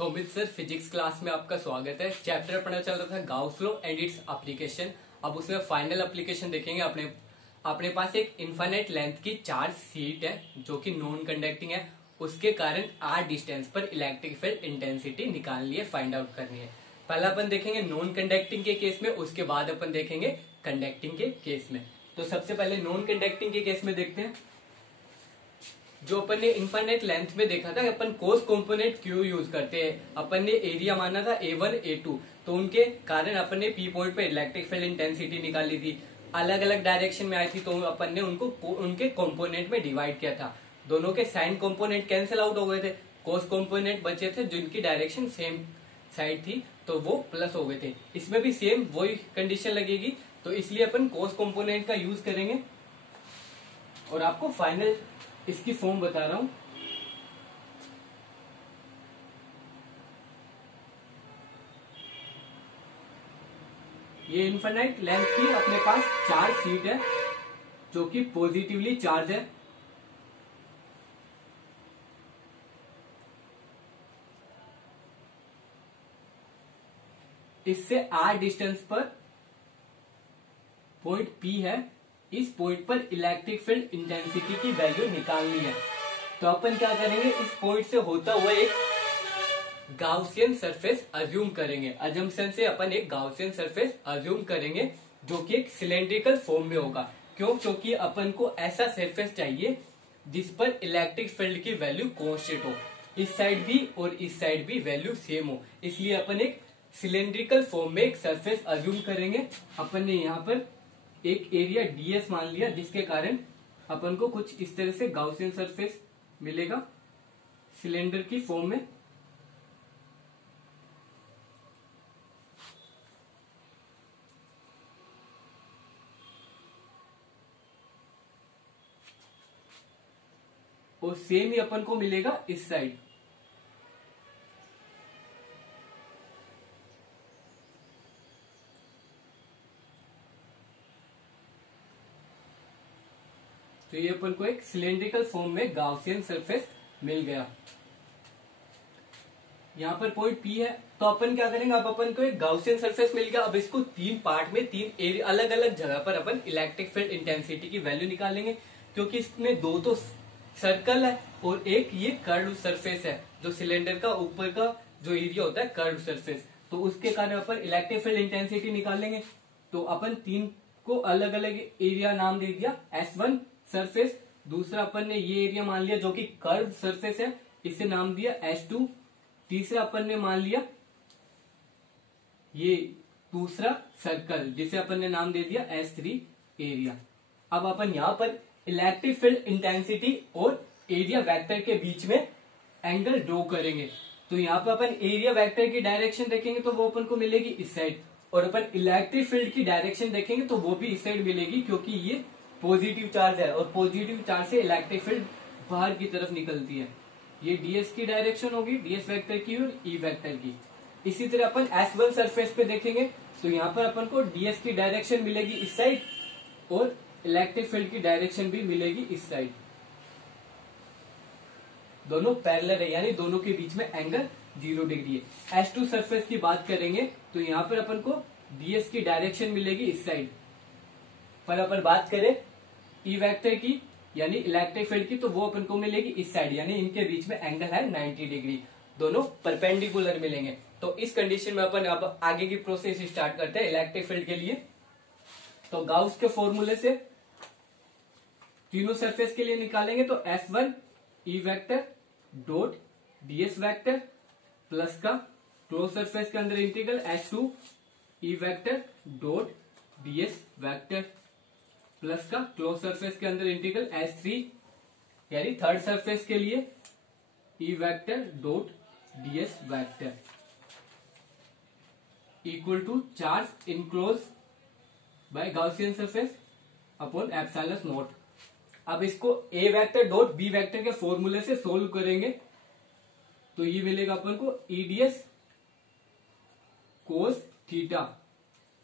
सोमित sir physics class में आपका स्वागत है। चैप्टर पढ़ना चल रहा था Gauss law and its application. अब उसमें फाइनल एप्लीकेशन देखेंगे। अपने पास एक इनफाइनाइट लेंथ की चार्ज शीट है जो कि नॉन कंडक्टिंग है। उसके कारण आर डिस्टेंस पर इलेक्ट्रिक फील्ड इंटेंसिटी निकालनी है, फाइंड आउट करनी है। पहला अपन देखेंगे नॉन कंडक्टिंग के केस में, उसके बाद अपन देखेंगे कंडक्टिंग के केस में। तो सबसे पहले नॉन कंडक्टिंग के केस में देखते हैं। जो अपन ने इनफाइनाइट लेंथ में देखा था, अपन कोस कंपोनेंट क्यों यूज करते हैं। अपन ने एरिया माना था A1 A2, तो उनके कारण अपन ने पी पॉइंट पे इलेक्ट्रिक फील्ड इंटेंसिटी निकाली थी। अलग अलग डायरेक्शन में आई थी, तो अपन ने उनको उनके कंपोनेंट में डिवाइड किया था। दोनों के साइन कंपोनेंट कैंसिल आउट हो गए थे, कोस कंपोनेंट बचे थे जिनकी डायरेक्शन सेम साइड थी, तो वो प्लस हो गए थे। इसमें भी सेम वही कंडीशन लगेगी, तो इसलिए अपन कोस कंपोनेंट का यूज करेंगे। और आपको फाइनल इसकी फॉर्म बता रहा हूं। ये इनफाइनाइट लेंथ की अपने पास चार्ज शीट है जो कि पॉजिटिवली चार्ज है। इससे आर डिस्टेंस पर पॉइंट P है। इस पॉइंट पर इलेक्ट्रिक फील्ड इंटेंसिटी की वैल्यू निकालनी है। तो अपन क्या करेंगे, इस पॉइंट से होता हुआ एक गाउसियन सरफेस अज्यूम करेंगे। अजम्पशन से अपन एक गाउसियन सरफेस अज्यूम करेंगे जो कि एक सिलेंड्रिकल फॉर्म में होगा। क्यों? क्योंकि अपन को ऐसा सरफेस चाहिए जिस पर इलेक्ट्रिक फील्ड की वैल्यू कांस्टेंट हो, इस साइड भी और इस साइड भी वैल्यू सेम हो। इसलिए अपन एक सिलेंड्रिकल फॉर्म में एक सरफेस अज्यूम करेंगे। अपन ने यहाँ पर एक एरिया ds मान लिया, जिसके कारण अपन को कुछ इस तरह से गाउसियन सरफेस मिलेगा सिलेंडर की फॉर्म में। और सेम ही अपन को मिलेगा इस साइड। तो ये अपन को एक सिलेंड्रिकल फॉर्म में गाउसियन सरफेस मिल गया। यहाँ पर पॉइंट P है, तो अपन क्या करेंगे, अब अपन को एक गाउसियन सरफेस मिल गया। अब इसको तीन पार्ट में, तीन एरिया अलग अलग जगह पर अपन इलेक्ट्रिक फील्ड इंटेंसिटी की वैल्यू निकालेंगे। क्योंकि इसमें दो तो सर्कल है और एक ये कर्व सरफेस है, जो सिलेंडर का ऊपर का जो एरिया होता है कर्व सरफेस, तो उसके कारण अपन इलेक्ट्रिक फील्ड इंटेंसिटी निकालेंगे। तो अपन तीन को अलग अलग एरिया नाम दे दिया। S1 सरफेस, दूसरा अपन ने ये एरिया मान लिया जो कि कर्व सरफेस है, इसे नाम दिया S2। तीसरा अपन ने मान लिया ये दूसरा सर्कल, जिसे अपन ने नाम दे दिया S3 एरिया। अब अपन यहां पर इलेक्ट्रिक फील्ड इंटेंसिटी और एरिया वेक्टर के बीच में एंगल ड्रॉ करेंगे। तो यहाँ पर अपन एरिया वेक्टर की डायरेक्शन देखेंगे तो वो अपन को मिलेगी इस साइड, और अपन इलेक्ट्रिक फील्ड की डायरेक्शन देखेंगे तो वो भी इस साइड मिलेगी, क्योंकि ये पॉजिटिव चार्ज है और पॉजिटिव चार्ज से इलेक्ट्रिक फील्ड बाहर की तरफ निकलती है। ये ds की डायरेक्शन होगी, ds वेक्टर की और E वेक्टर की। इसी तरह अपन S1 सरफेस पे देखेंगे तो यहाँ पर अपन को ds की डायरेक्शन मिलेगी इस साइड और इलेक्ट्रिक फील्ड की डायरेक्शन भी मिलेगी इस साइड। दोनों पैरेलल है, यानी दोनों के बीच में एंगल 0 डिग्री है। S2 सरफेस की बात करेंगे तो यहाँ पर अपन को ds की डायरेक्शन मिलेगी इस साइड। पर अपन बात करें E वेक्टर की यानी इलेक्ट्रिक फील्ड की, तो वो अपन को मिलेगी इस साइड, यानी इनके बीच में एंगल है 90 डिग्री। दोनों परपेंडिकुलर मिलेंगे। तो इस कंडीशन में अपन अब आगे की प्रोसेस स्टार्ट करते हैं इलेक्ट्रिक फील्ड के लिए। तो गाउस के फॉर्मूले से तीनों सरफेस के लिए निकालेंगे। तो S1 E vector dot ds vector plus का क्लोज सरफेस के अंदर integral S2 E vector dot ds vector plus का क्लोज सरफेस के अंदर इंटीग्रल S3 यानी थर्ड सरफेस के लिए E vector dot ds vector equal to charge enclose by Gaussian surface upon epsilon naught. अब इसको A vector dot B vector के फॉर्मूले से सोल्व करेंगे तो ये मिलेगा अपन को EDS cos theta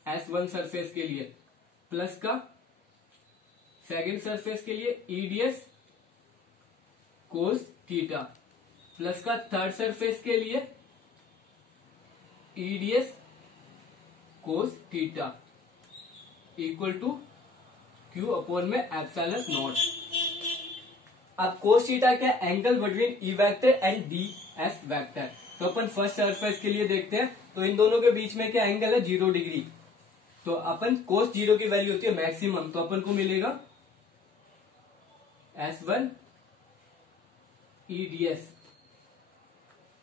S1 surface के लिए प्लस का सेकेंड सरफेस के लिए EDS कोस थीटा प्लस का थर्ड सरफेस के लिए EDS cos theta equal to Q upon में एप्सिलॉन नॉट। अब कोस थीटा क्या, angle between E vector and D S vector. तो अपन फर्स्ट सरफेस के लिए देखते हैं, तो इन दोनों के बीच में क्या एंगल है, 0 डिग्री। तो अपन कोस 0 की वैल्यू होती है मैक्सिमम, तो अपन को मिलेगा S1 EDS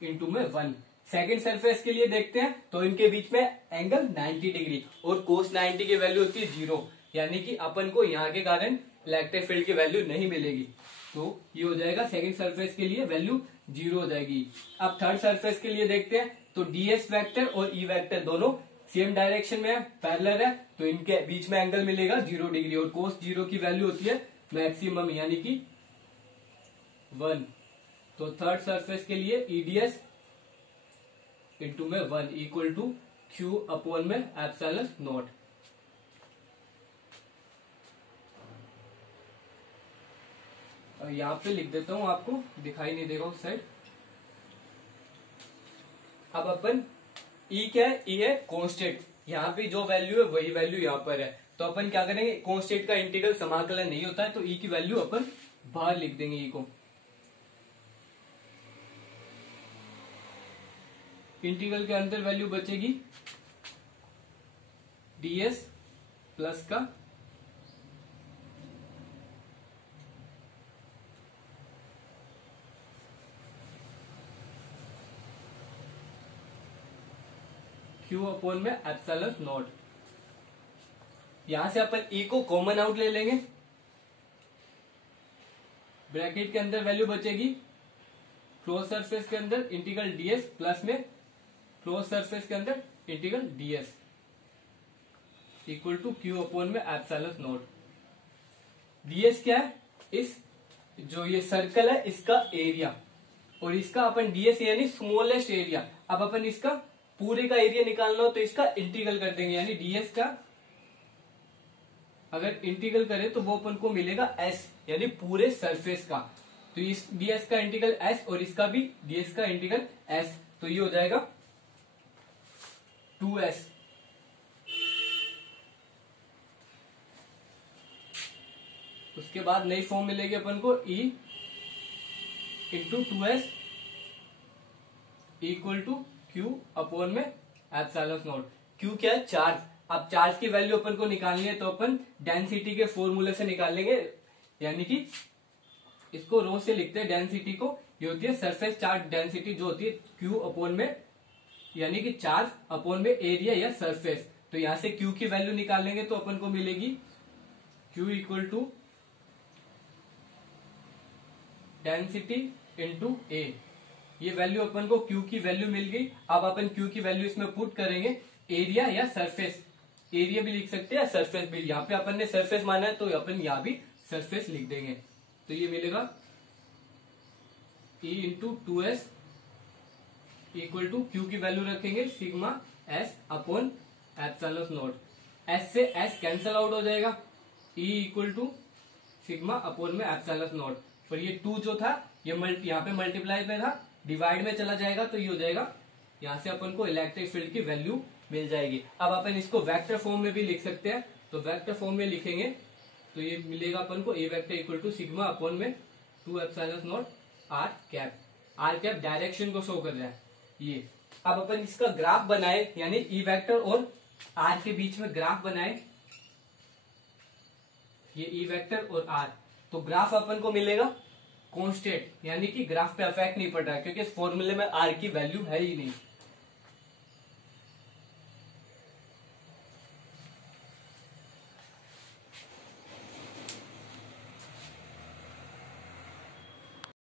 इंटू में 1। सेकेंड सरफेस के लिए देखते हैं, तो इनके बीच में एंगल 90 डिग्री और कोस 90 की वैल्यू होती है 0, यानी कि अपन को यहाँ के कारण इलेक्ट्रिक फील्ड की वैल्यू नहीं मिलेगी। तो ये हो जाएगा सेकेंड सरफेस के लिए वैल्यू 0 हो जाएगी। अब थर्ड सरफेस के लिए देखते हैं, तो ds वेक्टर और e वेक्टर दोनों सेम डायरेक्शन में है, पैरेलल है, तो इनके बीच में एंगल मिलेगा 0 डिग्री और कोस 0 की वैल्यू होती है मैक्सिमम, यानी कि 1। तो थर्ड सरफेस के लिए ईडीएस इंटू में 1 इक्वल टू क्यू अपॉन में एप्सिलॉन नॉट। यहां पे लिख देता हूं, आपको दिखाई नहीं देगा उस साइड। अब अपन ई क्या है, ई है कांस्टेंट, यहाँ पे जो वैल्यू है वही वैल्यू यहाँ पर है। तो अपन क्या करेंगे, कांस्टेंट का इंटीग्रल समाकलन नहीं होता है, तो ई की वैल्यू अपन बाहर लिख देंगे ई को। इंटीग्रल के अंदर वैल्यू बचेगी ds प्लस का क्यू अपॉन में एप्सिलॉन नॉट। यहां से अपन ई को कॉमन आउट ले लेंगे, ब्रैकेट के अंदर वैल्यू बचेगी क्लोज सरफेस के अंदर इंटीग्रल ds प्लस में क्लोज सरफेस के अंदर integral ds equal to Q upon में एप्सिलॉन नॉट। ds क्या है, इस जो ये सर्कल है इसका एरिया, और इसका अपन ds यानी स्मॉलेस्ट एरिया। अब अपन इसका पूरे का एरिया निकालना हो तो इसका इंटीग्रल कर देंगे, यानी ds का अगर इंटीग्रल करें तो वो अपन को मिलेगा s, यानी पूरे सरफेस का। तो इस ds का इंटीग्रल s और इसका भी ds का इंटीग्रल s, तो ये हो जाएगा 2s। उसके बाद नई फॉर्म मिलेगी अपन को e into 2s equal to Q upon में एप्सिलॉन नॉट। क्यू क्या है, चार्ज। अब चार्ज की वैल्यू अपन को निकालनी है, तो अपन डेंसिटी के फॉर्मूले से निकाल लेंगे, यानी कि इसको रो से लिखते हैं डेंसिटी को। ये होती है सरफेस चार्ज डेंसिटी, जो होती है क्यू अपॉन में, यानी कि चार्ज अपॉन में एरिया या सरफेस। तो यहां से क्यू की वैल्यू निकालेंगे तो अपन को मिलेगी Q equal to density into A. ये वैल्यू अपन को क्यू की वैल्यू मिल गई। अब अपन क्यू की वैल्यू इसमें पुट करेंगे, एरिया या सरफेस, एरिया भी लिख सकते हैं सरफेस भी। यहाँ पे अपन ने सरफेस माना है तो अपन यहाँ भी सरफेस लिख देंगे। तो ये मिलेगा E into 2s equal to q की वैल्यू रखेंगे sigma S upon epsilon naught. S से एस कैंसल आउट हो जाएगा, E equal to sigma upon में एप्सिलॉन नॉट। पर ये 2 जो था ये यहाँ पे मल्टीप्लाई में था, डिवाइड में चला जाएगा, तो ये हो जाएगा। यहाँ से अपन को इलेक्ट्रिक फील्ड की वैल्यू मिल जाएगी। अब अपन इसको वेक्टर फॉर्म में भी लिख सकते हैं, तो वेक्टर फॉर्म में लिखेंगे तो ये मिलेगा अपन को A vector equal to sigma upon में 2 epsilon not R cap. R cap direction को शो कर रहा है ये। अब अपन इसका ग्राफ बनाए, यानी ई वेक्टर और आर के बीच में ग्राफ बनाए, ये ई वेक्टर और आर। तो ग्राफ अपन को मिलेगा कांस्टेंट, यानी कि ग्राफ पे इफेक्ट नहीं पड़ रहा है, क्योंकि इस फॉर्मूले में आर की वैल्यू है ही नहीं।